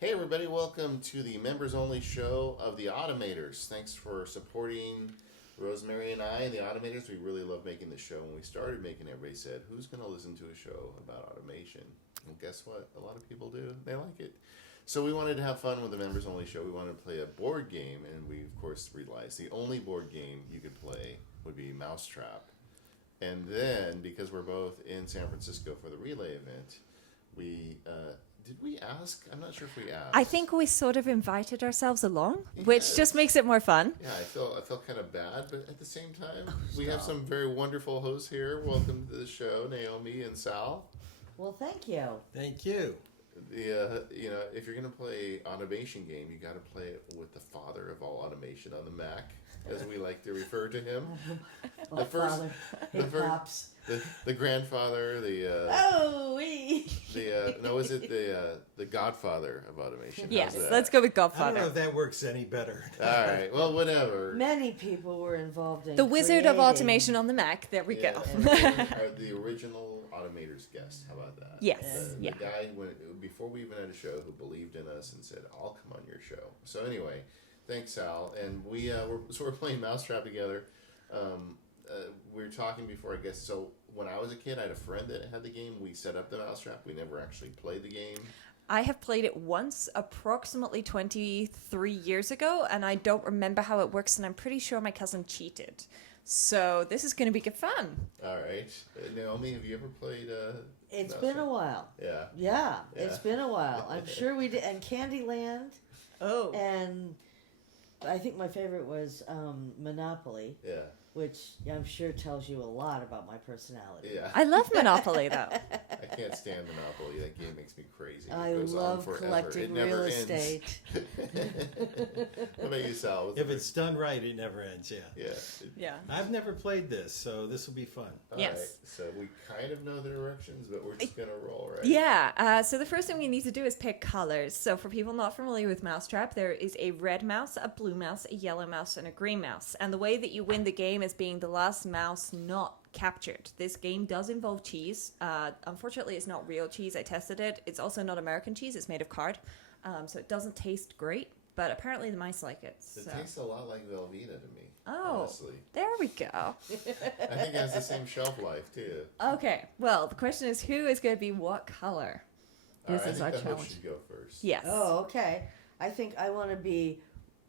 Hey everybody, welcome to the members only show of the Automators. Thanks for supporting Rosemary and I, the Automators. We really love making the show. When we started making it, everybody said, who's going to listen to a show about automation? Well, guess what? A lot of people do. They like it. So we wanted to have fun with the members only show. We wanted to play a board game, and we, of course, realized the only board game you could play would be Mousetrap. And then, because we're both in San Francisco for the Relay event, we did we ask? I'm not sure if we asked. I think we sort of invited ourselves along, Yes. which just makes it more fun. Yeah, I felt kind of bad, but at the same time, we have some very wonderful hosts here. Welcome to the show, Naomi and Sal. Well, thank you. Thank you. If you're gonna play automation game, you got to play it with the father of all automation on the Mac, as we like to refer to him. Well, first- Father, hey, the first- Pops. The grandfather, Oh, we. the godfather of automation. How's Yes, that? let's go with I don't know Godfather. if that works any better. All right. Well, whatever. Many people were involved in The Wizard of creating- Automation on the Mac. There we Yeah, go. and the original Automators guest. How about that? Yes, The yeah. guy before we even had a show who believed in us and said, "I'll come on your show." So anyway, thanks, Sal. And we're playing Mousetrap together. We were talking before, I guess. So when I was a kid, I had a friend that had the game. We set up the Mousetrap. We never actually played the game. I have played it once, approximately 23 years ago, and I don't remember how it works, and I'm pretty sure my cousin cheated. So this is going to be good fun. All right, Naomi, have you ever played? It's Mousetrap? been a while. Yeah. Yeah, Yeah. it's been a while. I'm sure we did. And Candyland, Oh. and I think my favorite was Monopoly, Yeah. which I'm sure tells you a lot about my personality. Yeah. I love Monopoly, though. I can't stand Monopoly. That game makes me crazy. It I goes on love forever. collecting It never real ends. estate. What about you, Sal? What's If the- it's done right, it never ends. Yeah. yeah. Yeah. I've never played this, so this will be fun. All Yes. right. So we kind of know the directions, but we're just gonna roll, right? Yeah, so the first thing we need to do is pick colors. So for people not familiar with Mousetrap, there is a red mouse, a blue mouse, a yellow mouse, and a green mouse. And the way that you win the game is being the last mouse not captured. This game does involve cheese. Unfortunately, it's not real cheese. I tested it. It's also not American cheese. It's made of card. So it doesn't taste great, but apparently the mice like it. It So. tastes a lot like Velveeta to me. Oh, Honestly, there we go. I think it has the same shelf life too. Okay, well, the question is who is going to be what color? This All right, is I our think the host challenge. should go first. Yes. Oh, okay. I think I want to be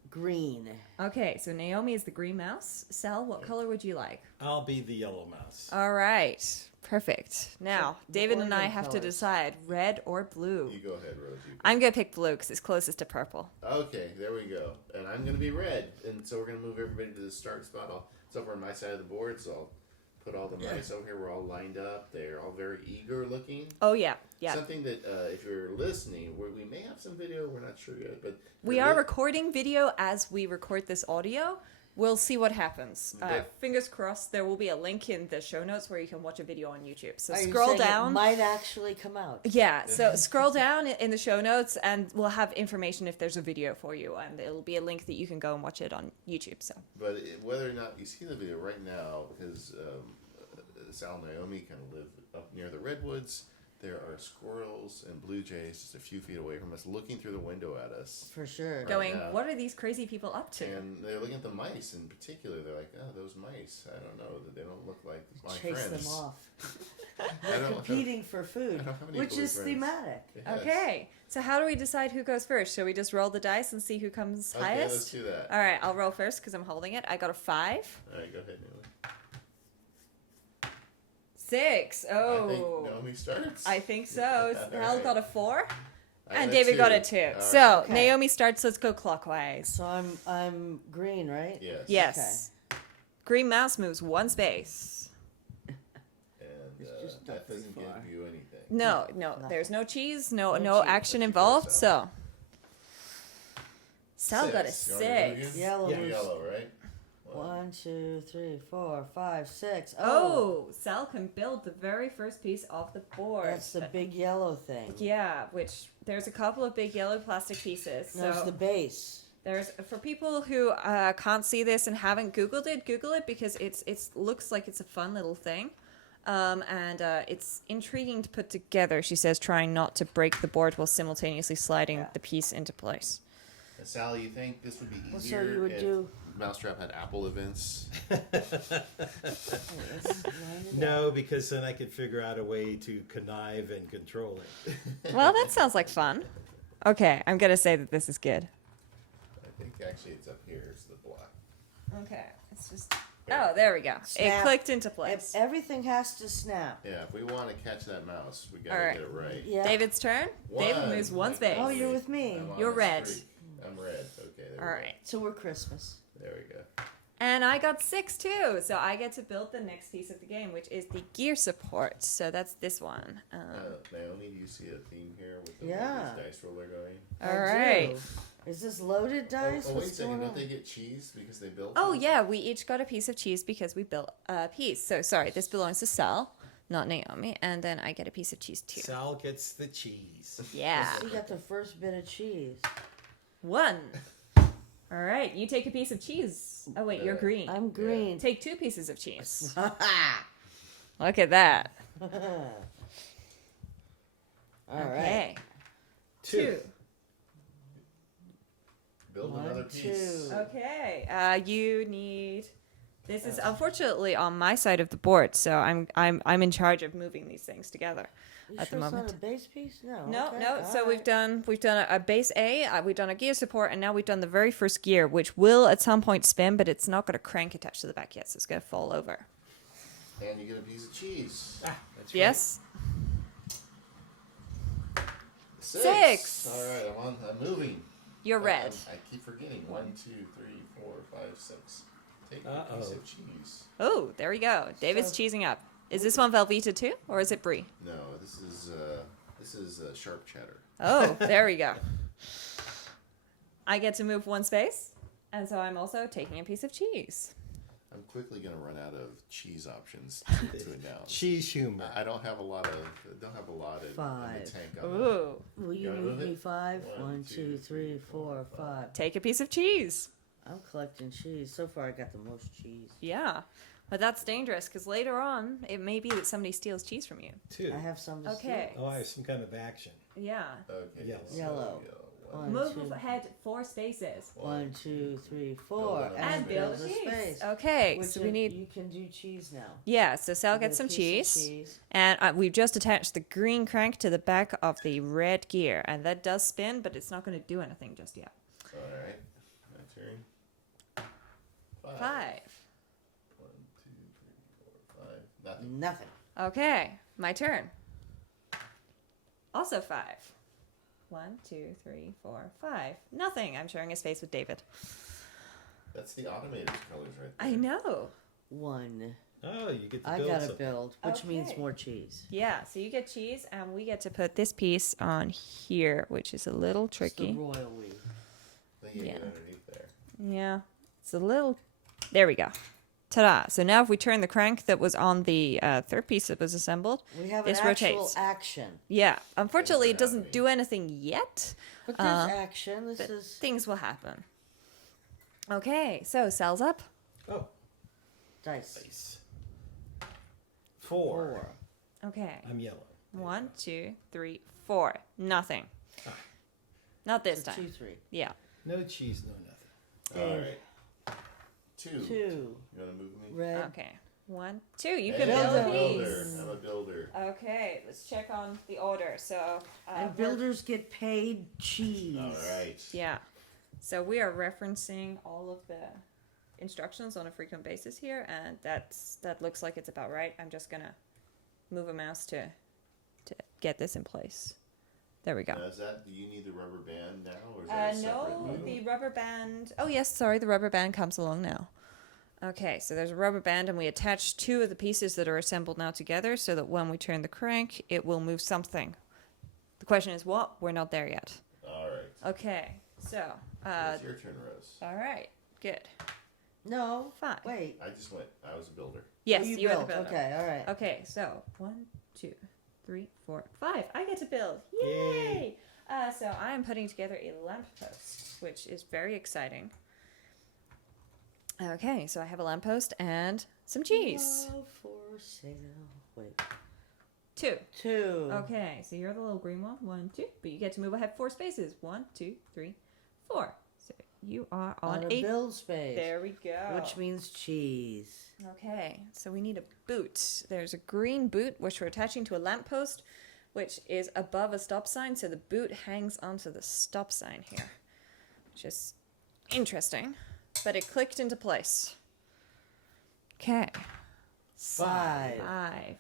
green. Okay, so Naomi is the green mouse. Sal, what color would you like? I'll be the yellow mouse. All right, perfect. Now, So, David and I organ have to colors. decide red or blue. You go ahead, Rosie. I'm going to pick blue because it's closest to purple. Okay, there we go. And I'm gonna be red, and so we're gonna move everybody to the start spot. It's over on my side of the board, so I'll put all the mice over here. We're all lined up. They're all very eager looking. Oh, yeah, yeah. Something that, if you're listening, we may have some video. We're not sure yet, but We are recording video as we record this audio. We'll see what happens. But- Fingers crossed, there will be a link in the show notes where you can watch a video on YouTube. So Are you scroll saying it down. might actually come out. Yeah, so scroll down in the show notes and we'll have information if there's a video for you. And it'll be a link that you can go and watch it on YouTube. So But whether or not you see the video right now, because Sal and Naomi kind of live up near the redwoods, there are squirrels and blue jays just a few feet away from us, looking through the window at us. For sure. going, now. what are these crazy people up to? And they're looking at the mice in particular. They're like, "Oh, those mice. I don't know. They don't look like my Chase friends." them off. I don't- Competing for food, I don't have any which blue is friends. thematic. Yes. Okay, so how do we decide who goes first? Shall we just roll the dice and see who comes Okay, highest? let's do that. All right, I'll roll first because I'm holding it. I got a 5. All right, go ahead, Naomi. 6. I Oh, think Naomi starts. I think so. All Hal right. got a 4, I and got David got a 2. 2. All So right. Okay. Naomi starts. Let's go clockwise. So I'm green, right? Yes. Yes. Green mouse moves 1 space. And It's just not that doesn't very give far. you anything. No, Nothing. there's no cheese, no No cheese. action What you involved. got, So Sal got a 6. You wanna go 6. again? Yellow. Yeah. Yellow, right? 1, 2, 3, 4, 5, 6. Oh, Sal can build the very first piece off the board. That's the big yellow thing. Yeah, which there's a couple of big yellow plastic pieces. There's So the base. there's for people who can't see this and haven't Googled it, Google it because it looks like it's a fun little thing. And it's intriguing to put together, she says, trying not to break the board while simultaneously sliding the piece into place. And Sally, you think this would be Well, so easier you would if do- Mousetrap had Apple events? Let's line it up. No, because then I could figure out a way to connive and control it. Well, that sounds like fun. Okay, I'm going to say that this is good. I think actually it's up here. It's the block. Okay, it's just... Oh, there we go. It Snap. clicked into place. Everything has to snap. Yeah, if we want to catch that mouse, we gotta All right. get it right. Yeah. David's turn. David moves one space. Oh, you're with me. I'm on You're a red. streak. I'm red. Okay. There we All go. right. So we're Christmas. There we go. And I got 6 too, so I get to build the next piece of the game, which is the gear support. So that's this one. Naomi, do you see a theme here with the way Yeah. this dice roller going? All I right. do. Is this loaded dice? Oh, wait a What's second. going Don't on? they get cheese because they built Oh it? yeah, we each got a piece of cheese because we built a piece. So sorry, this belongs to Sal, not Naomi, and then I get a piece of cheese too. Sal gets the cheese. Yeah, You got the first bit of cheese. 1. All right, you take a piece of cheese. Oh wait, you're green. I'm green. Take 2 pieces of cheese. All Look at that. right. Okay. 2. Build One, another piece. 2. Okay. You need. This is unfortunately on my side of the board, so I'm in charge of moving these things together You at sure the it's moment. not a base piece? No. No, okay. no. So All we've right. done a base A, we've done a gear support, and now we've done the very first gear, which will at some point spin, but it's not got a crank attached to the back yet, so it's gonna fall over. And you get a piece of cheese. Ah, that's Yes. 6. All right, I'm moving. You're red. I keep forgetting. 1, 2, 3, 4, 5, 6. Take a Uh-oh. piece of cheese. Oh, there we go. David's cheesing up. Is this one Velveeta too, or is it Brie? No, this is sharp cheddar. Oh, there we go. I get to move 1 space, and so I'm also taking a piece of cheese. I'm quickly gonna run out of cheese options to announce. Cheese humor. I don't have a lot of in the 5. tank on that. Ooh. Will you Gotta move move me it. 5? 1, 1, 2, 3, 4, 5. Take a piece of cheese. I'm collecting cheese. So far, I got the most cheese. Yeah. But that's dangerous because later on, it may be that somebody steals cheese from you. 2. I have some to Okay. Oh, I have some kind of action. Yeah. Okay. Yellow. so Yellow. One, One, Move two. ahead 4 spaces. 1, 2, 3, 4. Build And build a a cheese. space. Okay, Which so we is- need. You can do cheese now. Yeah, so Sal You get gets a some piece of cheese. And we've just attached the green crank to the back of the red gear. And that does spin, but it's not going to do anything just yet. All right. My turn. 5. 5. 1, 2, 3, 4, 5. Nothing. Nothing. Okay, my turn. Also 5. 1, 2, 3, 4, 5. Nothing. I'm sharing a space with David. That's the automated colors right there. I know. 1. Oh, you get to I build gotta something. build, which means Okay. more cheese. Yeah, so you get cheese, and we get to put this piece on here, which is a little It's tricky. the royal we. They get Yeah. it underneath there. Yeah, it's a little. There we go. Ta-da! So now, if we turn the crank that was on the third piece that was assembled, We have this an actual rotates. action. Yeah. Unfortunately, it Things are doesn't do anything yet. But there's action. This But is things will happen. Okay, so Sal's up. Oh, dice. nice. 4. 4. Okay. I'm yellow. 1, 2, 3, 4. Nothing. Not this So time. 2, 3. Yeah. No cheese, no nothing. All Dave. right. 2. 2. You want to move me? Red. Okay. 1, 2. You Hey, can build I'm a a builder. piece. I'm a builder. Okay, let's check on the order. So, And builders get paid cheese. All right. yeah. So we are referencing all of the instructions on a frequent basis here, and that looks like it's about right. I'm just gonna move a mouse to get this in place. There we go. Now, do you need the rubber band now, or is that a separate No, move? the rubber band. Oh yes, sorry, the rubber band comes along now. Okay, so there's a rubber band, and we attach 2 of the pieces that are assembled now together, so that when we turn the crank, it will move something. The question is what? We're not there yet. All right. Okay, so It's your turn, Rose. all right, good. No. 5. Wait. I just went. I was a builder. Yes, Oh, you are the built. builder. Okay, all right. Okay, so 1, 2, 3, 4, 5. I get to build. Yay! Yay. So I am putting together a lamppost, which is very exciting. Okay, so I have a lamppost and some cheese. Love for sale. Wait. 2. 2. Okay, so you're the little green one. 1, 2. But you get to move ahead 4 spaces. 1, 2, 3, 4. So you are on a 8. build space. There we go. Which means cheese. Okay, so we need a boot. There's a green boot which we're attaching to a lamppost, which is above a stop sign. So the boot hangs onto the stop sign here, which is interesting. But it clicked into place. Okay. 5. 5.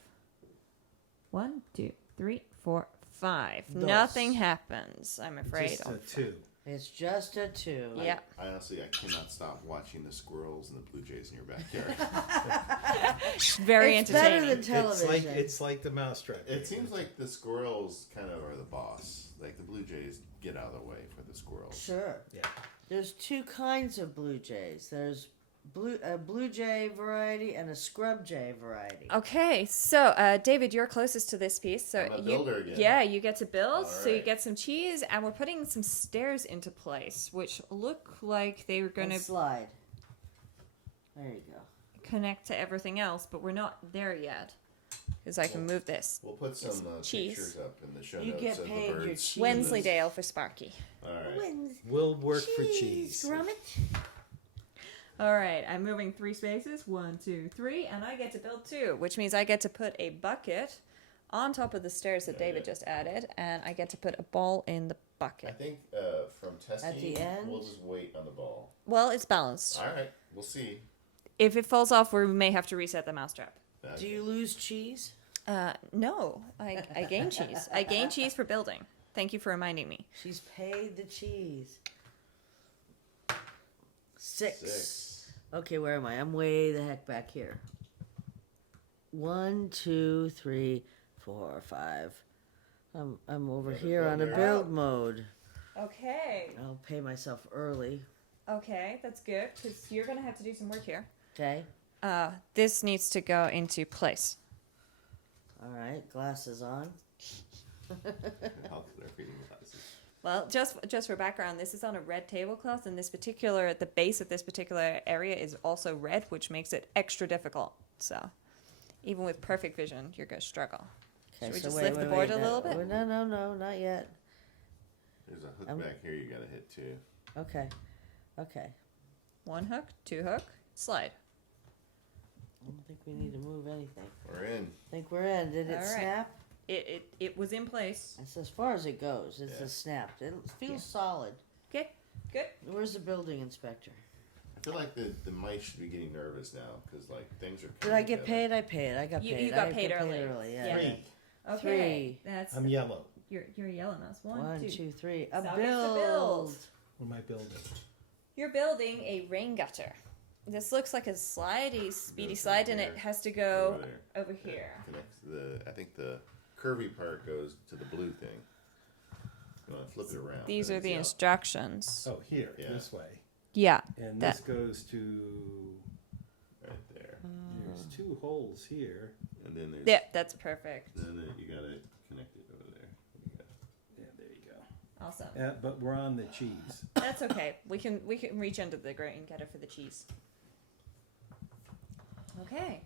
1, 2, 3, 4, 5. Dos. Nothing happens, I'm afraid. Just a 2. It's just a 2. Yeah. I honestly, I cannot stop watching the squirrels and the blue jays in your backyard. Very It's better entertaining. than television. It's like the mousetrap. It seems like the squirrels kind of are the boss. Like the blue jays get out of the way for the squirrels. Sure. Yeah. There's 2 kinds of blue jays. There's a blue jay variety and a scrub jay variety. Okay, so David, you're closest to this piece. So I'm a you, builder again. Yeah, you get to build. All So you right. get some cheese, and we're putting some stairs into place, which look like they were going And to slide. There you go. connect to everything else, but we're not there yet. Because I can move this. We'll put some cheese. pictures up in the show You notes get of paid the your birds. cheese. Wensleydale for Sparky. All right. Will work for cheese. Gromit. All right, I'm moving 3 spaces. 1, 2, 3, and I get to build 2, which means I get to put a bucket on top of the stairs that David just added, and I get to put a ball in the I bucket. think from testing, the end? we'll just wait on the ball. Well, it's balanced. All right, we'll see. If it falls off, we may have to reset the mousetrap. Do you lose cheese? No, I gain cheese. I gain cheese for building. Thank you for reminding me. She's paid the cheese. 6. 6. Okay, where am I? I'm way the heck back here. 1, 2, 3, 4, 5. I'm over Better here on a builder. build mode. Okay. I'll pay myself early. Okay, that's good, because you're going to have to do some work here. Okay. This needs to go into place. All right. Glasses on. I'll put our reading glasses. Well, just for background, this is on a red tablecloth, and the base of this particular area is also red, which makes it extra difficult. So, even with perfect vision, you're going to struggle. Should we just lift the board a little bit? No, not yet. There's a hook back here you gotta hit too. Okay. 1 hook, 2 hook, slide. I don't think we need to move anything. We're in. I think we're in. Did it All right. snap? It was in place. That's as far as it goes. It's Yeah. a snap. It feels Yeah. solid. Okay, good. Where's the building inspector? I feel like the mice should be getting nervous now because like things are. Did I get paid? I paid. I got You paid. got I paid early. Yeah. Yeah. 3. Okay, that's I'm yellow. you're a yellow mouse. 1, 1, 2. 2, 3. A So gets to build. build. What am I building? You're building a rain gutter. This looks like a slidey, speedy Goes slide, and here. it has to go Over there. over here. Connects I think the curvy part goes to the blue thing. You want to flip it around. These and are the it's instructions. Oh, here, Yeah. this way. Yeah. And That- this goes to. right there, There's 2 holes here. and then there's. Yeah, that's perfect. Then you gotta connect it over there. There you go. Yeah, there you go. Awesome. But we're on the cheese. That's okay. We can reach into the grain getter for the cheese. Okay.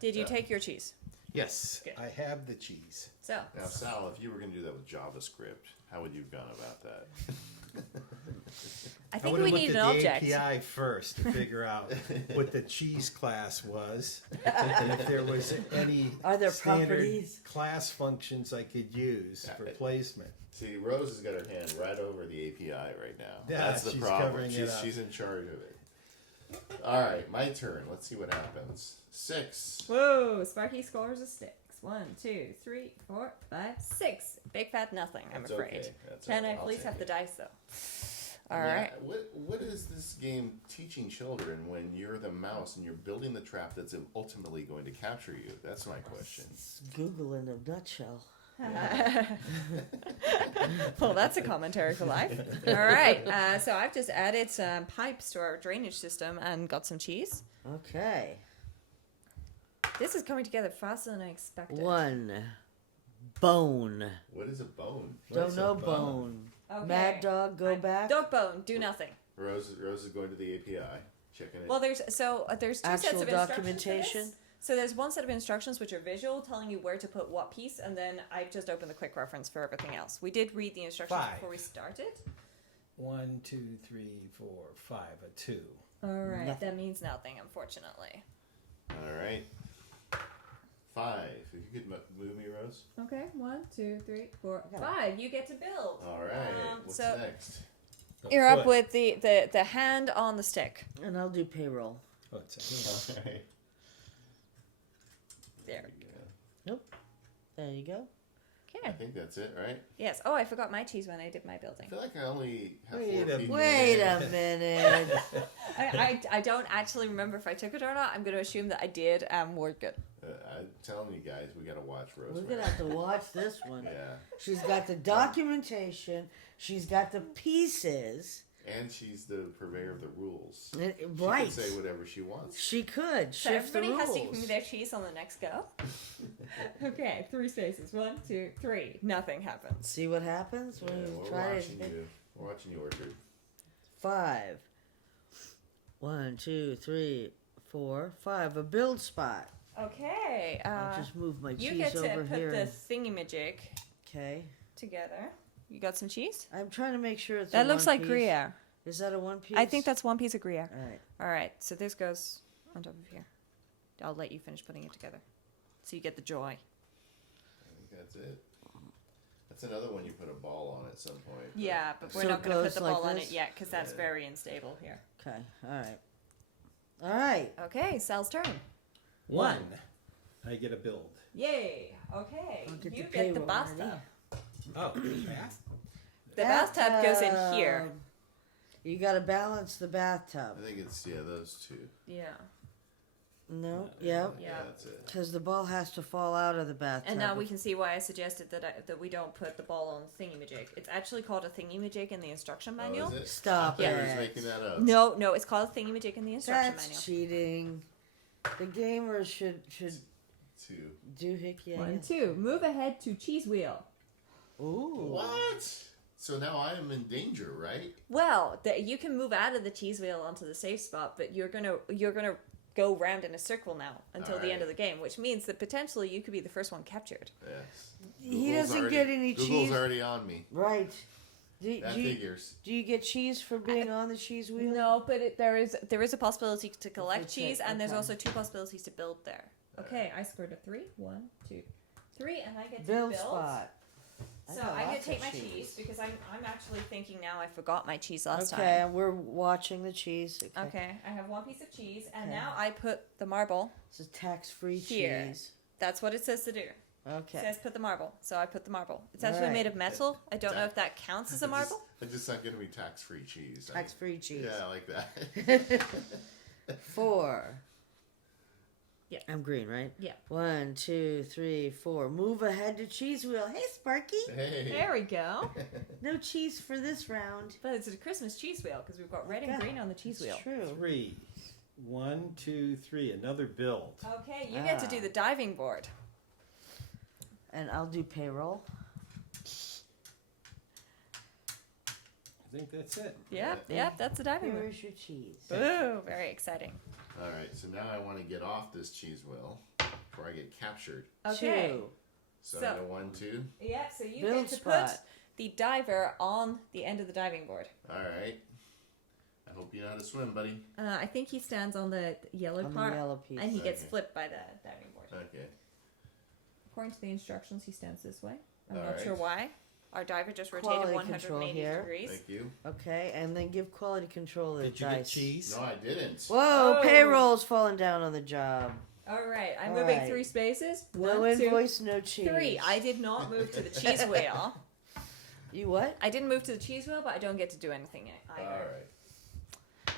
Did you take your cheese? Yes, Good. I have the cheese. So, Now, Sal, if you were gonna do that with JavaScript, how would you have gone about that? I think would've we looked need an at the object. API first to figure out what the cheese class was, and if there was any Are there standard properties? class functions I could use for Yeah. placement. See, Rose has got her hand right over the API right now. Yeah, That's the she's problem. covering it up. She's in charge of it. All right, my turn. Let's see what happens. 6. Whoa, Sparky scores a 6. 1, 2, 3, 4, 5, 6. Big fat nothing, I'm That's afraid. okay. That's Can okay. I I'll please take have the it. dice though? All Yeah, right. What is this game teaching children when you're the mouse and you're building the trap that's ultimately going to capture you? That's my question. It's Google in a nutshell. Well, that's a commentary for life. All right. So I've just added some pipes to our drainage system and got some cheese. Okay. This is coming together faster than I expected. 1. Bone. What is a bone? Don't What's a know bone? bone. Okay. Mad dog, go back. Dog bone, do nothing. Rose is going to the API, checking it. Well, there's two sets Actual of instructions for documentation. this. So there's one set of instructions which are visual, telling you where to put what piece, and then I've just opened the quick reference for everything else. We did read the instructions 5. before we started. 1, 2, 3, 4, 5. A 2. All right, Nothing. that means nothing, unfortunately. All right. 5. If you could move me, Rose. Okay, 1, 2, 3, 4, Okay. 5. You get to build. All right. What's so next? A you're up foot. with the hand on the stick. And I'll do payroll. Oh, it's a hand. All right. There. Yeah. There you go. I Okay. think that's it, right? Yes. Oh, I forgot my cheese when I did my I building. feel like I only have Wait 4 a people. Wait a minute. I don't actually remember if I took it or not. I'm going to assume that I did, and we're good. I'm telling you guys, we gotta watch We're Rosemary. gonna have to watch this one. Yeah, She's got the documentation. She's got the pieces. and she's the purveyor of the rules. She Right. can say whatever she wants. She could So shift the everybody rules. has to give me their cheese on the next go. Okay, 3 spaces. 1, 2, 3. Nothing happens. See what happens when Yeah, you we're try watching to. you. We're watching you, Orchard. 5. 1, 2, 3, 4, 5. A build spot. Okay. I'll just move my You cheese get to over put here. the thingamajig Okay. together. You got some cheese? I'm trying to make sure it's. That a looks one like piece. Gruyere. Is that a one piece? I think that's one piece of Gruyere. All right. All right, so this goes on top of here. I'll let you finish putting it together. So you get the joy. I think that's it. That's another one you put a ball on at some point. but- Yeah, but we're So not it going to put goes the like ball on this? it yet because that's Yeah. very unstable here. Okay. All right. All right. Okay, Sal's turn. 1. I get a build. Yay. Okay. I'll get You the get the payroll bathtub. ready. Oh, fast. The bathtub goes in here. Bathtub. You got to balance the bathtub. I think it's those two. Yeah. No. Yep. Yeah. That's it. Because the ball has to fall out of the bathtub. And now we can see why I suggested that we don't put the ball on thingamajig. It's actually called a thingamajig in the instruction manual. Oh, is it? Stop I thought he was it. making that up. No, it's called a thingamajig in the instruction That's manual. cheating. The gamers should 2. do hickey. 1, 2. Move ahead to cheese wheel. Ooh. What? So now I am in danger, right? Well, you can move out of the cheese wheel onto the safe spot, but you're gonna go round in a circle now until the end of the game, which means that potentially you could be the first one captured. Yes. He Google's doesn't already- get any Google's cheese. already on me. Right. Do, That do, you, figures. do you get cheese for being on the cheese wheel? No, but there is a possibility to collect It's cheese, it, and there's okay. also 2 possibilities to build there. Okay, I scored a 3. 1, 2, 3, and I get to Build build. spot. So got I'm gonna lots take of my cheese because I'm actually thinking now I forgot my cheese last Okay, time. and we're watching the cheese. Okay, I have 1 piece of cheese, and Okay. now I put the marble. This is tax-free Here. cheese. That's what it says to do. It Okay. says put the marble, so I put the marble. It's actually Alright. made of metal. I don't know if that counts as a marble. It's just not going to be tax-free cheese. I mean, Tax-free cheese. Yeah, I like that. 4. Yeah. I'm green, right? Yeah. 1, 2, 3, 4. Move ahead to cheese wheel. Hey, Sparky. Hey. There we go. No cheese for this round. But it's a Christmas cheese wheel because we've got red and Okay. green on the cheese wheel. It's true. 3. 1, 2, 3. Another build. Okay, you get to do the diving board. And I'll do payroll. I think that's it. Yep, that's the diving board. Here's your cheese. Ooh, very exciting. All right, so now I want to get off this cheese wheel before I get captured. Okay. 2. So, So- I go 1, 2. Yep, so you Build get to spot. put the diver on the end of the diving board. All right. I hope you know how to swim, buddy. I think he stands on the yellow On the part, yellow piece. and he gets Okay. flipped by the diving board. Okay. According to the instructions, he stands this way. I'm All not right. sure why. Our diver just rotated Quality 180 control here. degrees. Thank you. Okay, and then give quality control to the Did you get dice. cheese? No, I didn't. Whoa, Oh. payroll's falling down on the job. All right, I'm All moving right. 3 spaces. No 1, 2, invoice, no cheese. 3. I did not move to the cheese wheel. You what? I didn't move to the cheese wheel, but I don't get to do anything either. All right.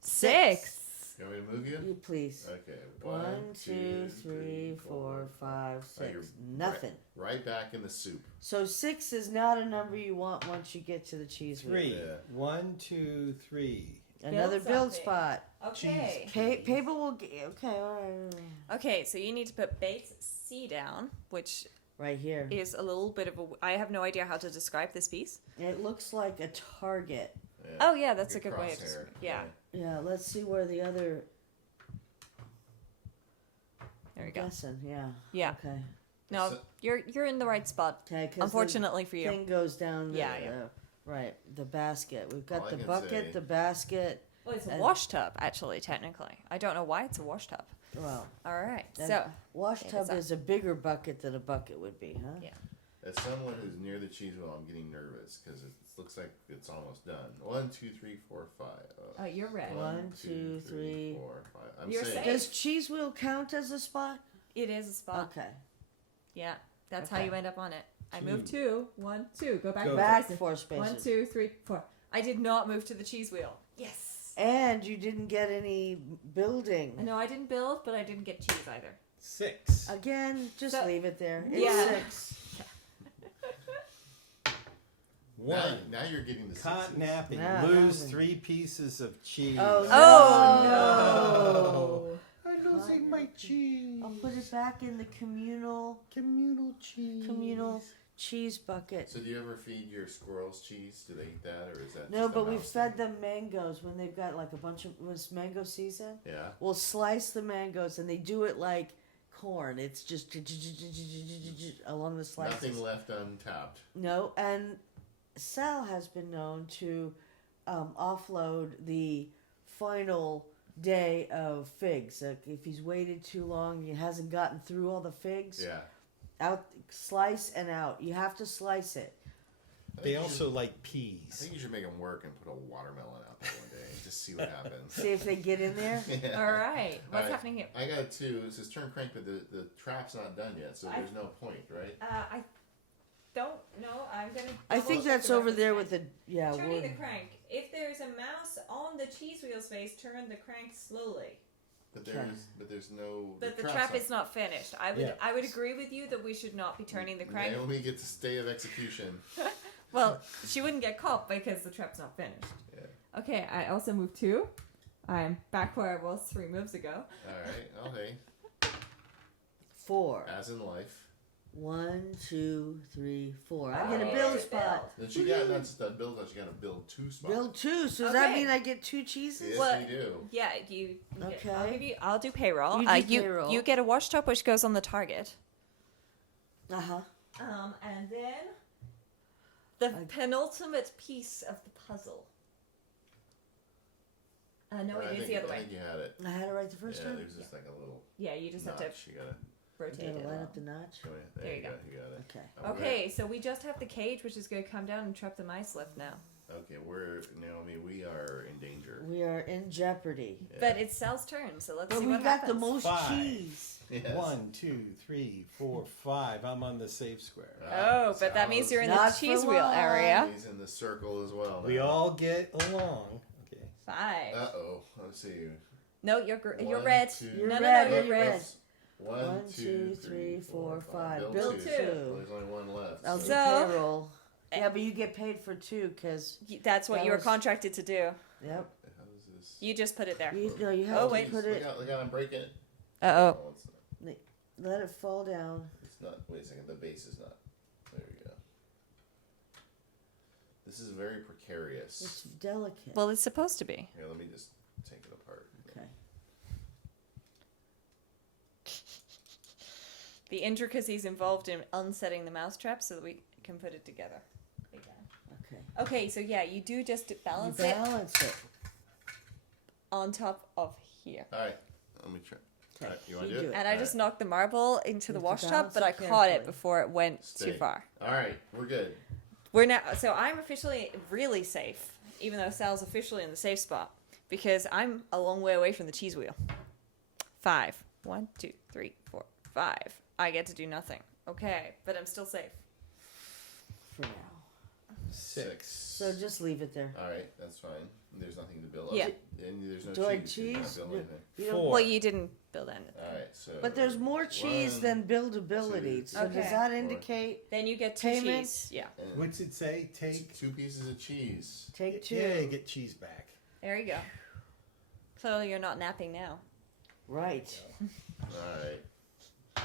6. You want me to move you? You please. Okay. 1, 2, 3, 4, 5, Oh, you're 6. Nothing. Right back in the soup. So 6 is not a number you want once you get to the cheese wheel. 3. Yeah. 1, 2, 3. Another build something. spot. Okay. Paper will get. Okay, alright. Okay, so you need to put base C down, which Right here. is a little bit of a. I have no idea how to describe this piece. It looks like a target. Yeah. Oh yeah, that's Like a good way of crosshair. describing. Yeah. Yeah, let's see where the other. go. Guessing, yeah. Yeah. Okay. No, So- you're in the right spot. Okay. 'Cause Unfortunately for the you. thing goes down. Yeah, the, yeah. Right. The basket. We've All got I the can bucket, say- the basket. Well, it's a And- wash tub, actually, technically. I don't know why it's a wash tub. Well, All right. that So, wash Okay, tub so- is a bigger bucket than a bucket would be, huh? Yeah. As someone who's near the cheese wheel, I'm getting nervous because it looks like it's almost done. 1, 2, 3, 4, 5. you're red. One, two, three. 4, 5. I'm You're safe. safe. Does cheese wheel count as a spot? It is a spot. Okay. Yeah. That's how Okay. you end up on it. I Two. moved 2. 1, 2. Go back. Go Back spaces. 4 spaces. 1, 2, 3, 4. I did not move to the cheese wheel. Yes. And you didn't get any building. No, I didn't build, but I didn't get cheese either. 6. Again, just So- leave it there. It's Yeah. 6. 1. Now you're getting the Caught sixes. napping. Yeah, Lose napping. 3 pieces of cheese. Oh, Oh, no. I'm losing my cheese. I'll put it back in the communal Communal cheese. cheese bucket. So do you ever feed your squirrels cheese? Do they eat that, or is that No, just a but we've mouse fed thing? them mangoes when they've got like a bunch of was mango season. Yeah. We'll slice the mangoes and they do it like corn. It's just along the slices. Nothing left untapped. No, and Sal has been known to offload the final day of figs. Like if he's waited too long, he hasn't gotten through all the figs. Yeah. Out, slice and out. You have to slice it. I They think you also should- like I peas. think you should make them work and put a watermelon out there one day and just see what happens. See if they get in there. Yeah. All right. What's Alright. happening here? I got a 2. It says turn crank, but the trap's not done yet, so there's no point, right? I don't know. I'm going to. I think that's over there with the Turning wood. the crank. If there's a mouse on the cheese wheel space, turn the crank slowly. But Okay. there's no. But the trap's trap not- is not finished. I would Yeah. I would agree with you that we should not be turning the crank. Naomi gets a stay of execution. Well, she wouldn't get caught because the trap's not finished. Yeah. Okay, I also moved 2. I'm back where I was 3 moves ago. All right. Okay. 4. As in life. 1, 2, 3, 4. I Oh, get a yeah, build it's a spot. Then she got not just that build, but she got to build 2 spots. Build 2. So does that Okay. mean I get 2 cheeses? Yes, What? we do. Yeah, you. Okay. I'll do payroll. You do payroll. You get a wash tub which goes on the target. Uh huh. And then the I- penultimate piece of the puzzle. No, I it is think, the other I way. think you had it. I had it right the first Yeah, time. there's just like a little Yeah, you just have to notch. You gotta rotate Gotta it. line along. up the notch. go in. There you go. You got it. Okay. Oh, Okay, so we just have the cage, which is going to come down and trap the mice left now. Okay, we're Naomi. We are in danger. We are in jeopardy. Yeah. But it's Sal's turn, so let's But see we what got happens. the most 5. cheese. Yes. 1, 2, 3, 4, 5. I'm on the safe square. Oh, but that means you're in the Not for cheese wheel long. area. He's in the circle as well. We all get along. Okay. 5. Uh oh. Let's see. No, you're One, red. two- You're no, red, no, you're you're red. red. 1, 2, 3, 4, 5. Build two. two. Well, there's only one left. I'll do So- payroll. Yeah, but you get paid for 2 because, That's what That you were was- contracted to do. yep. How is this? You just put it there. You have Oh, to wait. put Look it, out! Look out! I'm breaking it. Uh Oh, it's not. let it fall down. It's not. Wait a second. The base is not. There we go. This is very precarious. It's delicate. Well, it's supposed to be. Here, let me just take it apart. Okay. The intricacies involved in unsetting the mousetrap so that we can put it together. Okay. Okay, so yeah, you do just balance you it balance it. on top of here. All right. Let me try. Okay. All right, you wanna do it? And I just knocked the marble into the You have wash to tub, balance but it I caught it carefully. before it went Stay. too far. All right, we're good. We're now, so I'm officially really safe, even though Sal's officially in the safe spot, because I'm a long way away from the cheese wheel. 5. 1, 2, 3, 4, 5. I get to do nothing. Okay, but I'm still safe. For now. 6. So just leave it there. All right, that's fine. There's nothing to build. Yeah. And there's no Do I cheese. You're not cheese? building anything. You don't, 4. Well, you didn't build anything. All right, so. but there's more cheese one, than buildability. two, So Okay. does that four. indicate Then you get 2 Payment? cheese. Yeah, and What's it say? Take. 2 pieces of cheese. take 2? Yeah, get cheese back. there you go. So you're not napping now. Right. All right.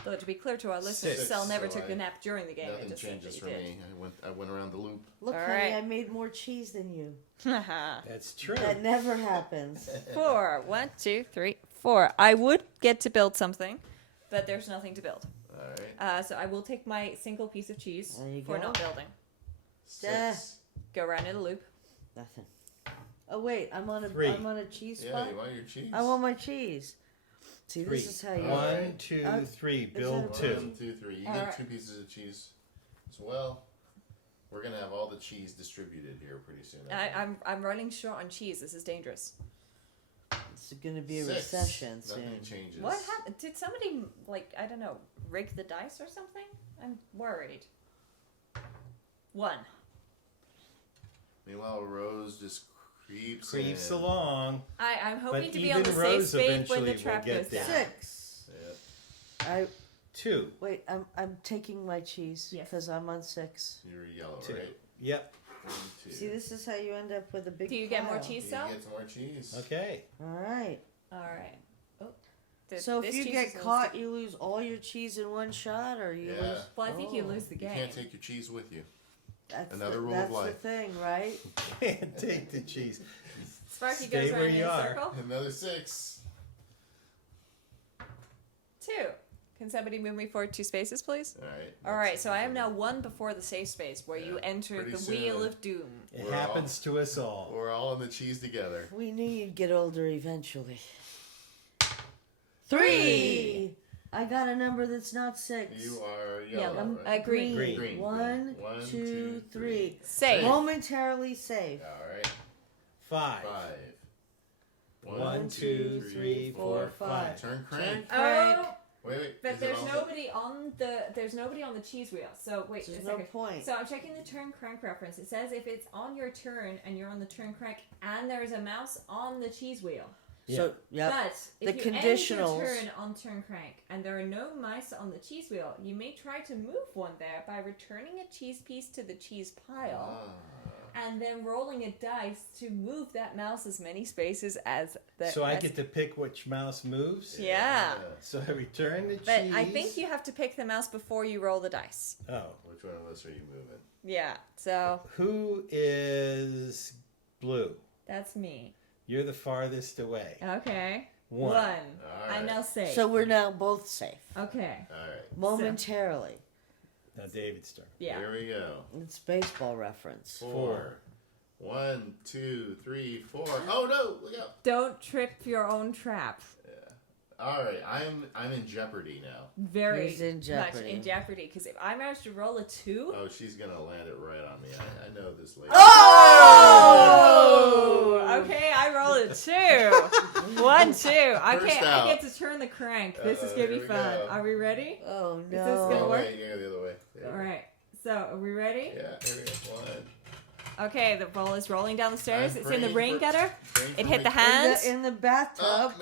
Though to be clear to our listeners, Six, Sal never so took I- a nap during the game. It Nothing just seemed that changes you for did. me. I went around the loop. Look, All honey, right. I made more cheese than you. Haha. That's true. That never happens. 4. 1, 2, 3, 4. I would get to build something, but there's nothing to build. All right. So I will take my single piece of cheese There you for go. not building. 6. Go around in a loop. Nothing. Oh wait, I'm on a 3. cheese Yeah, spot. you want your cheese? I want my cheese. See, 3. this is how you. All right. 1, 2, Uh, 3. is Build that- 2. 1, 2, 3. You All get right. 2 pieces of cheese as well. We're gonna have all the cheese distributed here pretty soon. I think. I'm running short on cheese. This is dangerous. It's going to be a 6. recession soon. Nothing changes. What happened? Did somebody I don't know, rig the dice or something? I'm worried. 1. Meanwhile, Rose just creeps in. along. I'm hoping But to be on the even safe Rose space when eventually the will trap get goes there. down. 6. Yeah, I 2. wait. I'm taking my cheese Yes. because I'm on 6. you're yellow, 2. right? Yep. 1, 2. See, this is how you end up with a big. Do you get more pile. cheese, You Sal? get some more cheese. Okay. All right. All right. Oh. So if this you cheese get is a caught, little you lose all your cheese in one shot, or you Yeah. lose. Well, I think you Oh. lose the You game. can't take your cheese with you. That's Another the, rule that's of life. the thing, right? Can't take the cheese. Sparky Stay goes where around in you a are. circle. Another 6. 2. Can somebody move me forward 2 spaces, please? All right. All right. So I am now 1 before the safe space, where you Yeah, enter pretty the wheel soon. of doom. It We're happens to us all. We're all in the cheese together. We knew you'd get older eventually. 3. I got a number that's not 6. You are Yellow. yellow, right? Green. Green. Green. 1, One, 2, 3. Safe. Momentarily safe. All right. 5. 5. 1, 2, 3, 4, 5. Turn crank. Crank. Oh, Wait. but is it there's also- nobody on the cheese wheel. So wait There's a no second. point. So I'm checking the turn crank reference. It says if it's on your turn and you're on the turn crank and there's a mouse on the cheese wheel. So, yep. But The if you conditionals- end your turn on turn crank and there are no mice on the cheese wheel, you may try to move one there by returning a cheese piece to the cheese pile Ah. and then rolling a dice to move that mouse as many spaces as the. So I as- get to pick which mouse moves? Yeah. So I return the But cheese. I think you have to pick the mouse before you roll the dice. Oh. Which one of us are you moving? Yeah. So Who is blue? that's me. You're the farthest away. Okay. 1. All I'm right. now safe. So we're now both safe. Okay. All right. Momentarily. Now David's turn. Yeah. Here we go. It's baseball reference. 4. 1, 2, 3, 4. Oh no! Look out! Don't trip your own trap. All right. I'm in jeopardy now. Very He's in much jeopardy. in jeopardy because if I manage to roll a 2. Oh, she's gonna land it right on me. I know this lady. Oh! Okay, I rolled a 2. 1, 2. Okay, First I out. get to turn the crank. This is gonna be Here we fun. go. Are we ready? Oh this no. gonna Oh, work? wait, you go the other way. There All we go. right. So, are we ready? Yeah. Here we go. 1. Okay, the ball is rolling down the stairs. I'm it's in the praying rain for- gutter. praying It for hit the me. hands. In the bathtub.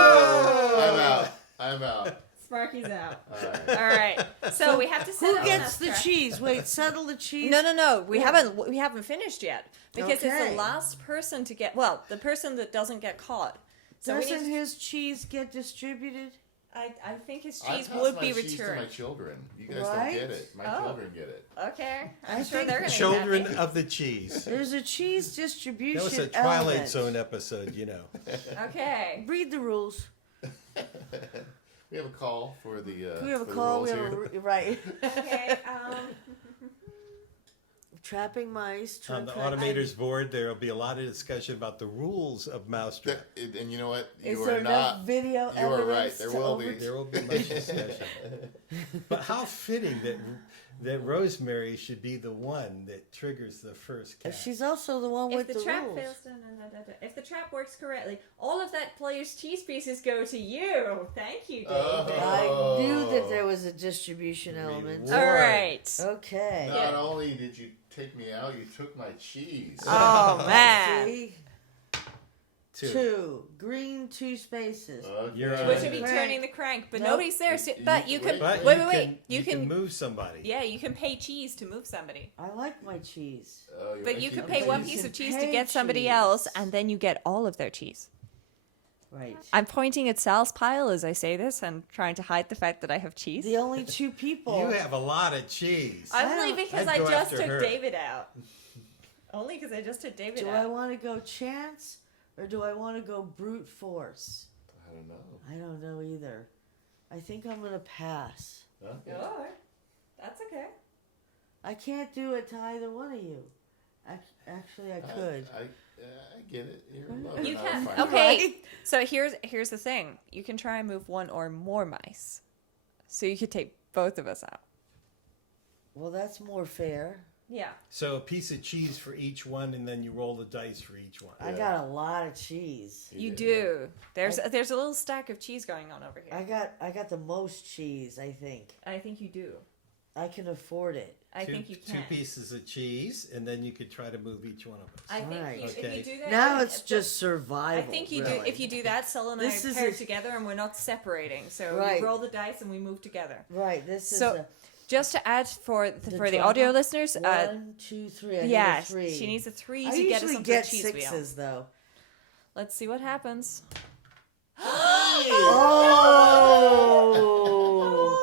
Oh! I'm out. Sparky's out. All right. All right. So we have to set Who up gets the the cheese? Wait, settle the cheese. No. We haven't finished yet because it's Okay. the last person to get. Well, the person that doesn't get caught. So we Doesn't need to- his cheese get distributed? I think his I cheese pass would my be cheese to my returned. children. You guys Right? don't get it. My Oh. children get it. Okay. I I'm sure think they're gonna Children be happy. of the cheese. There's a cheese distribution That was a Twilight element. Zone episode, you know. Okay. Read the rules. We have a call for the. We have a for the call. We rules have here. a right. Okay. Trapping mice. On the automator's board, there will be a lot of discussion about the rules of Mousetrap. And you know what? Is You there are enough not. video you are evidence right. There to will be. There will be much discussion. But how fitting that Rosemary should be the one that triggers the first cast. She's also the one if with the the trap rules. fails, if the trap works correctly, all of that player's cheese pieces go to you. Thank you, David. Oh. I knew that there was a distribution element. Reward. All right. Okay. Not only did you take me out, you took my cheese. Oh man. See? 2. 2. Green 2 spaces. Okay. You're Which on. would be Crank. turning the crank, but Nope. nobody's there. So, but you can But wait. You can move somebody. Yeah, you can pay cheese to move somebody. I like my cheese. Oh, But you can could pay one you piece can of cheese to pay get somebody cheese. else, and then you get all of their cheese. Right. I'm pointing at Sal's pile as I say this and trying to hide the fact that I have cheese. The only 2 people. You have a lot of cheese. Only because I'd I go just after took her. David out. Only because I just took David Do I out. want to go chance or do I want to go brute force? I don't know. I don't know either. I think I'm gonna pass. Okay. That's okay. I can't do it to either one of you. Actually, I could. I get it. You're loving You how can. fine- Okay. So here's the thing. You can try and move one or more mice. So you could take both of us out. Well, that's more fair. Yeah. So a piece of cheese for each one, and then you roll the dice for each one. I got a lot of cheese. You do. There's a little stack of cheese going on over here. I got the most cheese. I think I think you do. I can afford it. I think you can. 2 pieces of cheese, and then you could try to move each one of us. I think Right. if Okay. you do that. Now it's just survival. I think you really. do. If you do that, Sol and This I is pair a- together, and we're not separating. So Right. you roll the dice, and we move together. Right. This is So, Just to add for the drama? audio listeners, 1, 2, 3. I need a yes, 3. she needs a 3 I to get us usually onto get the cheese wheel. 6s though. Let's see what happens. Oh!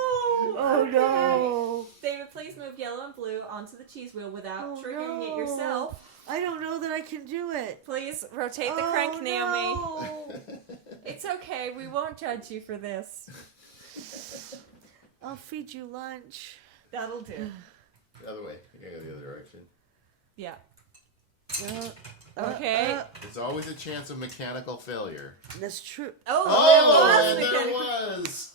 Oh no! David, please move yellow and blue onto the cheese wheel without Oh, triggering it no. yourself. I don't know that I can do it. Please rotate the Oh, crank, Naomi. no. It's okay. We won't judge you for this. I'll feed you lunch. That'll do. The other way. You gotta go the other direction. Yeah. Uh, Okay. There's always a chance of mechanical failure. That's true. Oh, and there there was. was.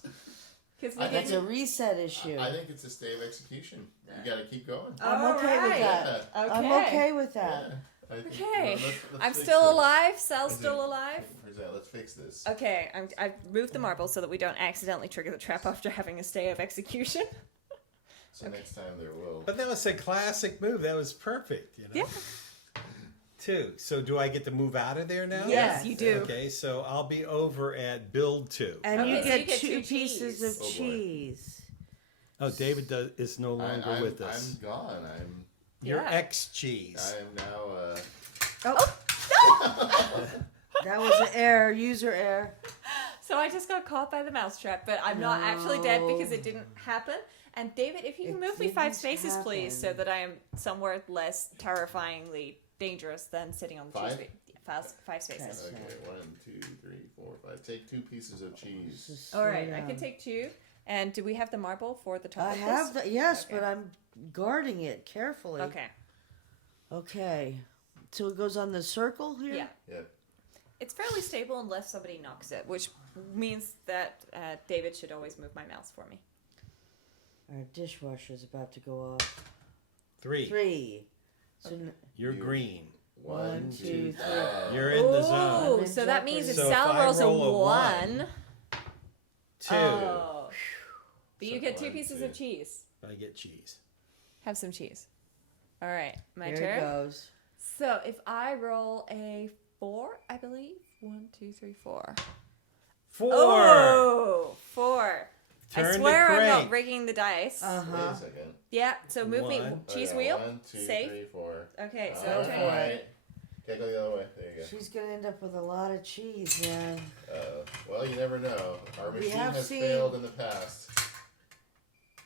Because I we think It's didn't. a reset issue. I think it's a stay of execution. You gotta keep going. I'm okay with that. Yeah. Okay. I'm okay with that. Yeah. I think- Okay. let's I'm fix still this. alive. Sal's Is still it- alive. Where's that? Let's fix this. Okay, I've moved the marble so that we don't accidentally trigger the trap after having a stay of execution. So next time there will. But that was a classic move. That was perfect. You know? Yeah. 2. So do I get to move out of there now? Yes, you do. Okay, so I'll be over at build 2. And Okay, you so get you get 2 two pieces cheese. of Oh, boy. cheese. Oh, David is no longer I'm, with us. I'm gone. You're Yeah. X cheese. I am now. Oh, that was an error, user error. So I just got caught by the mousetrap, but I'm not actually dead because No. it didn't happen. And David, if you can It move me 5 didn't spaces, please, so happen. that I am somewhere less terrifyingly dangerous than sitting on the cheese 5? wheel. 5 spaces. Okay, 1, 2, 3, 4, 5. Take 2 pieces of cheese. Just All slow right, I can down. take 2. And do we have the marble for the top I of this? have the yes, Okay. but I'm guarding it carefully. Okay. Okay. So it goes on the circle here. Yeah. Yeah. It's fairly stable unless somebody knocks it, which means that David should always move my mouse for me. Our dishwasher's about to go off. 3. 3. So You're You- green. 1, 2, 3. You're in the zone. Oh, I'm in so that means if jeopardy. So if Sal I rolls a roll a 1. 2. Oh. But So you get 2 1, pieces 2. of cheese. I get cheese. Have some cheese. All right, my here turn. it goes. So if I roll a 4, I believe. 1, 2, 3, 4. 4. Oh, 4. I Turn the swear I'm not crank. rigging the dice. Uh Wait a huh. second. Yeah, so move me. One. Cheese Okay, wheel. 1, 2, Safe. 3, 4. Okay, so Go turn. for it. Alright. Okay, go the other way. There you go. She's gonna end up with a lot of cheese, man. Well, you never know. Our We machine have has seen- failed in the past.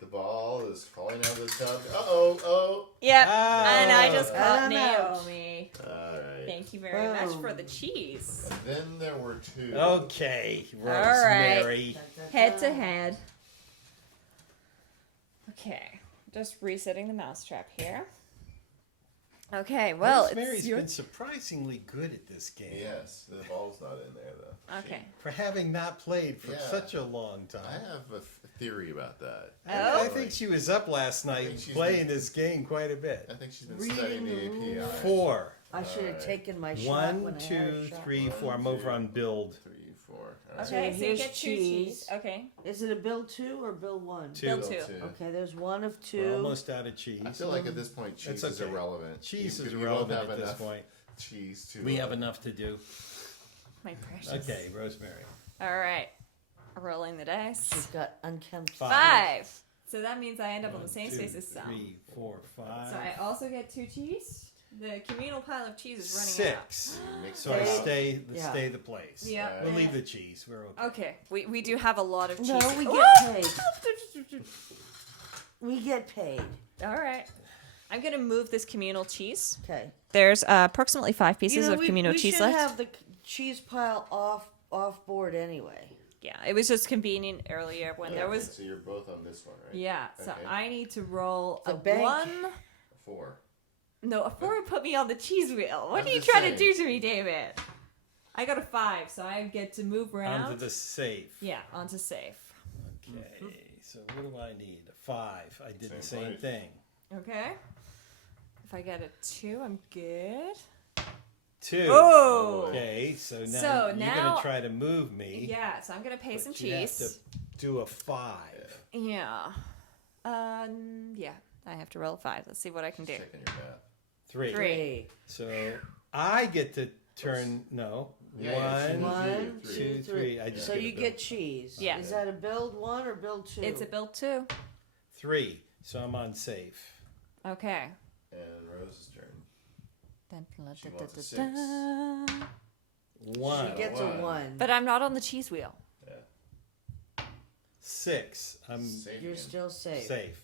The ball is falling out of the tub. Oh. Yep. Ah. And I just caught And I'm out. Naomi. Alright. Thank you very much Boom. for the cheese. And then there were 2. Okay, right. Rosemary. Head to head. Okay, just resetting the mousetrap here. Okay, well, Rosemary's it's your... been surprisingly good at this game. Yes, the ball's not in there though. Okay. For having not played for Yeah. such a long time. I have a theory about that. Oh. I think she was up last I think night she's playing been- this game quite a bit. I think she's been Reading studying the the AP on it. 4. I should have Alright. taken my shot 1, when I had 2, a shot. 3, 4. 1, I'm over 2, on build. 3, 4. Alright. Okay, so you here's get 2 cheese. cheese. Okay. Is it a bill 2 or bill 1? Two. Bill Bill 2. Okay, there's 1 of 2. We're almost out of cheese. I feel like at this point cheese That's is okay. irrelevant. Cheese You- is you won't irrelevant have at this enough point. Cheese to. We have enough to do. My precious. Okay, Rosemary. All right. Rolling the dice. She's got unkempt 5. So that means I end up on the 1, same 2, space as Sal. 3, 4, 5. So I also get 2 cheese. The communal pile of cheese is running 6. Mix So it I up. Yeah. stay the place. Yeah. We'll leave the cheese. We're okay. out. Okay. We do have a lot of cheese. No, we Ooh! get paid. We get paid. All right. I'm going to move this communal cheese. Okay. There's approximately 5 pieces of we communal we cheese should left. have the cheese pile off off board anyway. Yeah, it was just convenient earlier when there Okay, was. So you're both on this one, right? Yeah, so Okay. I need to roll The a bank. 1. 4. No, a 4 would put me on the cheese wheel. What I'm are you just trying to saying. do to me, David? I got a 5, so I get to move around. Onto the safe. Yeah, onto safe. Okay, so what do I need? A 5. I did the Same same place. thing. Okay. If I get a 2, I'm good. 2. Oh! Okay, so now So you're now- gonna try to move me. Yeah, so I'm gonna pay but some you have cheese. to do a 5. Yeah. Yeah, I have to roll a 5. Let's see what I can do. Checking your math. 3. 3. So I get to turn. No. Yeah, yeah, One, One, three. two, 2, three. 3. I just So get a you bill. get cheese. Yeah. Is that a build 1 or build 2? It's a build 2. 3. So I'm on safe. Okay. And Rose's turn. Dun, dun, She dun, wants a dun, 6. dun. 1. She gets a 1. But I'm not on the cheese wheel. Yeah. 6. I'm Safe You're again. still safe. safe.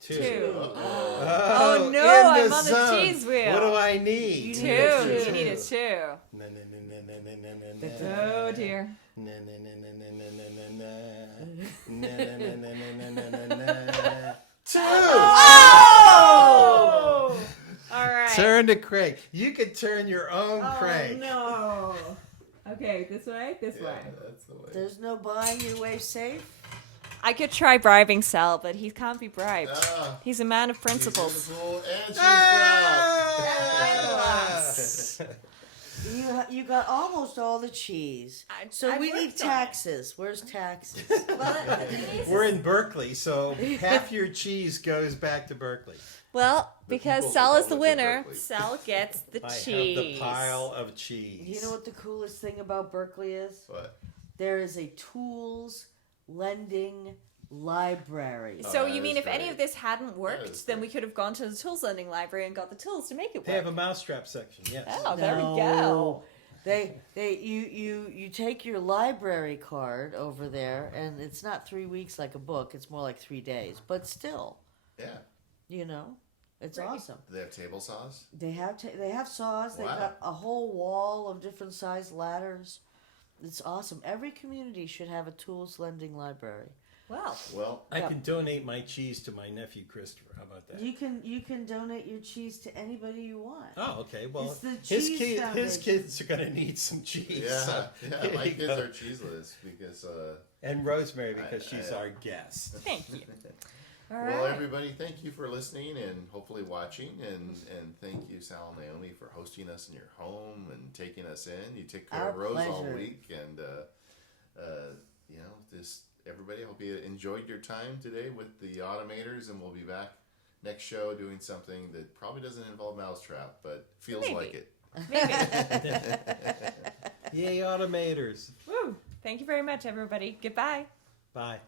2. 2. Uh-oh. Oh, no, in I'm on the zone. cheese wheel. What do I need? You 2. need a 2. You need a 2. Na, na, na, na, na, na, na, na, na. Oh, dear. Na, na, na, na, na, na, na, na, na. Na, na, na, na, na, na, na, na, na. 2! Oh! All right. Turn to Craig. You could turn your own Oh, Craig. no. Okay, this way, this Yeah, way. that's the way. There's no buying your way safe? I could try bribing Sal, but he can't be bribed. Ah, He's a man of she's in principles. the pool and she's Ah! You got almost all the cheese. So I we need worked on it. taxes. Where's taxes? Well, the thing is- We're in Berkeley, so half your cheese goes back to Berkeley. well, because people Sal who is the publish in winner, Berkeley. Sal gets the I cheese. have the pile of cheese. You know what the coolest thing about Berkeley is? What? There is a tools lending library. Oh, So that you mean is if any great. of this hadn't is worked, then we great. could have gone to the tools lending library and got the tools to make it work. They have a mousetrap section, yes. Oh, there we go. No. You take your library card over there, and it's not 3 weeks like a book. It's more like 3 days. But still, Yeah. you know, it's Right. awesome. Do they have table saws? They have saws. They've Wow. got a whole wall of different size ladders. It's awesome. Every community should have a tools lending library. Wow. Well, I Yeah. can donate my cheese to my nephew Christopher. How about that? You can donate your cheese to anybody you want. Oh, okay. Well, It's the his cheese foundation. kids are gonna need some cheese. yeah, so yeah. here My you kids go. are cheeseless because. And Rosemary because she's I- our guest. Thank you. All Well, right. everybody, thank you for listening and hopefully watching, and thank you, Sal and Naomi, for hosting us in your home and taking us in. You took care Our of Rose all pleasure. week, and you know, just everybody, I hope you enjoyed your time today with the Automators, and we'll be back next show doing something that probably doesn't involve Mousetrap, but feels Maybe. like it. Maybe. Yay, Automators. Woo. Thank you very much, everybody. Goodbye. Bye.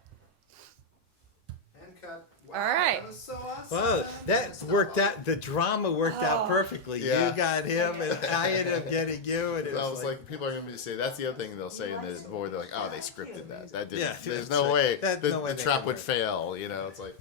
And cut. All right. That was so awesome. Well, that worked out. The drama worked out Oh. perfectly. Yeah. You got him, and I ended up getting you. And it I was was like, people are going to say that's the other thing they'll say in the board. They're like, oh, they scripted that. That didn't. Yeah, there's that's no right. way That's the, no way the that trap can would work. fail. You know, it's like